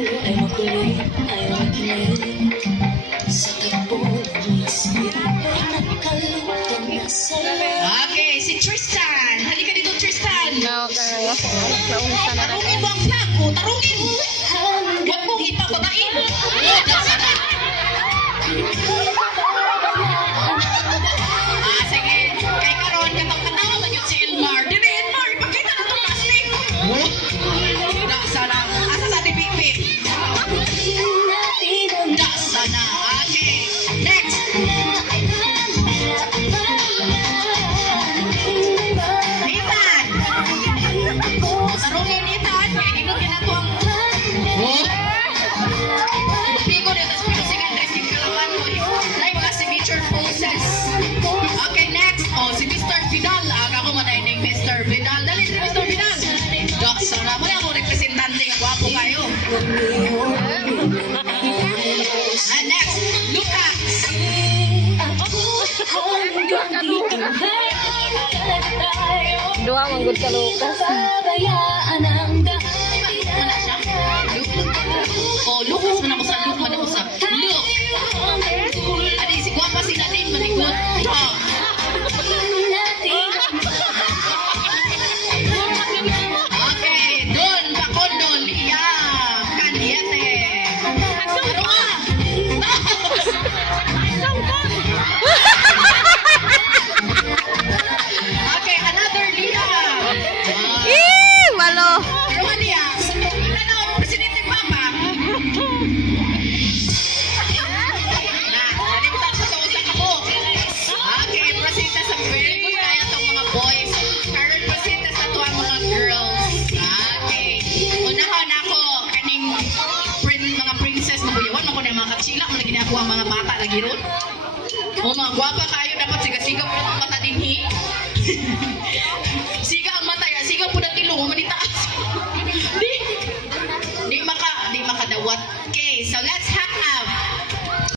ay makulit, ayaw makinig sa takbo ng isip ay nakalutang na sa'yo. Okay, si Tristan. Halika dito, Tristan. Naunsa na Tarungin mo ang flag ko. Tarungin. Huwag mong ipababain. Sige. Kay karon katong katawa man yun si Elmar. Dire, Elmar. Ipakita na itong plastic. Daksa na. Asa sa ating pipi? Daksa na. Okay. Next. Ethan. Tarungin, Ethan. Kaya ginod ka na ito ang... Pigo dito sa pagkasingan dress yung kalaban ko. Ay, mga signature poses. Okay, next. Oh, si Mr. Vidal. Aga ko matay ni Mr. Vidal. Dali si Mr. Vidal. Daksa na. Mali ako representante ng gwapo kayo. And next, Lucas. Dua manggod ka Lucas. Pabayaan ang Wala siya. Oh, Lucas man ako sa Luke man ako sa Luke. Adi, si gwapa si Nadine malikot. Oh. Okay, Don Bacondol, iya, Caliente. Pero okay, another Lia. Malo. Pero Lia, ano, Presidente Papa. Nalimutan sa kausap ako. Okay, Presidente sa very good kaya itong mga boys. Current Presidente sa tuwang mga girls. Okay. Unahon ako, kaning mga princess na buyawan. Ako na mga katsila, mga ginagawa mga bata lagi ron. O mga gwapa kayo, dapat siga-sigaw ko ng mata dinhi. Sigaw